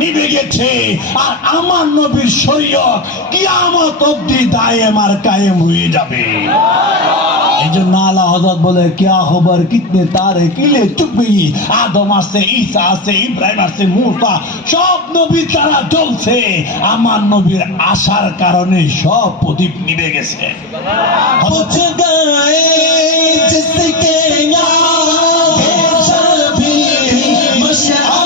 নিভে গেছে আর আমার নবীর শরীয়ত কিয়ামত অবধি দায়েম আর কায়েম হয়ে যাবে। এই জন্য আলা হযরত বলে क्या खबर कितने तारे किले चुप गई आदम আছে ঈসা আছে ইব্রাহিম আছে মূসা সব নবী তারা জ্বলছে আমার নবীর আসার কারণে সব প্রদীপ নিভে গেছে। বুঝ গয়ে জিসকে আগে সবি মশআলে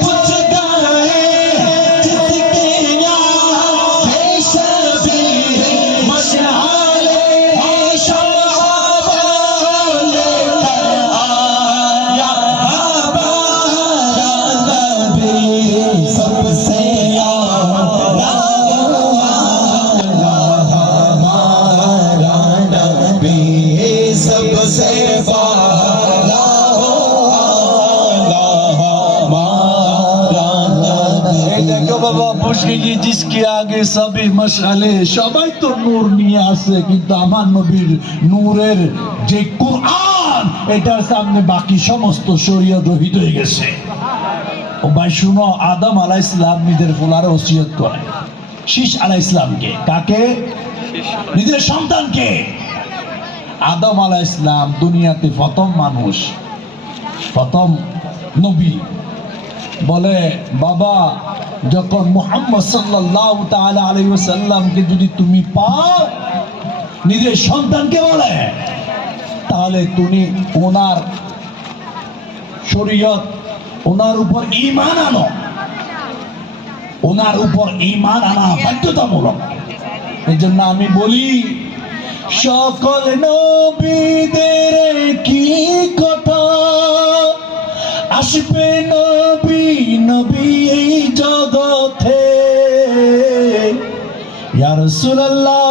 বুঝ গয়ে জিসকে আগে সবি মশআলে जिसके आगे सभी मशाले সবাই তো নূর নিয়ে আসে কিন্তু আমার নবীর নূরের যে কুরআন এটার সামনে বাকি সমস্ত শরীয়ত রহিত হয়ে গেছে। ও ভাই শুনো, আদম আলাইহিস সালাম নিজের ফুলারে ওসিয়ত করে শীষ আলাইহিস সালামকে। কাকে? নিজের সন্তানকে। আদম আলাইহিস সালাম দুনিয়াতে প্রথম মানুষ, প্রথম নবী। বলে বাবা যখন মুহাম্মদ সাল্লাল্লাহু তাআলা আলাইহি ওয়াসাল্লামকে যদি তুমি পাও, নিজের সন্তানকে বলে, তাহলে তুমি ওনার শরীয়ত, ওনার উপর ঈমান আনো, ওনার উপর ঈমান আনা বাধ্যতামূলক। এই জন্য আমি বলি সকল নবীদের কি কথা, আসবে নবী নবী এই জগতে। ইয়া রাসূলুল্লাহ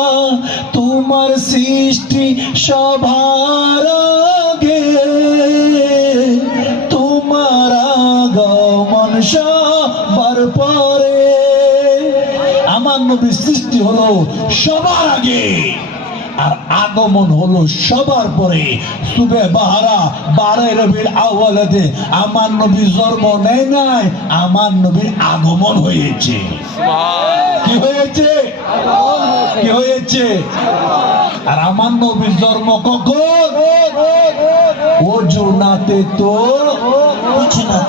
তোমার সৃষ্টি সবার আগে, তোমার আগমন সবার পরে। আমার নবীর সৃষ্টি হলো সবার আগে আর আগমন হলো সবার পরে। সুবে বাহারা 12 রবিউল আউয়ালেতে আমার নবী জন্ম নেয় নাই, আমার নবীর আগমন হয়েছে। কি হয়েছে? কি হয়েছে? আর আমার নবীর জন্ম কখন? ও জোনাতে তো বুঝ না।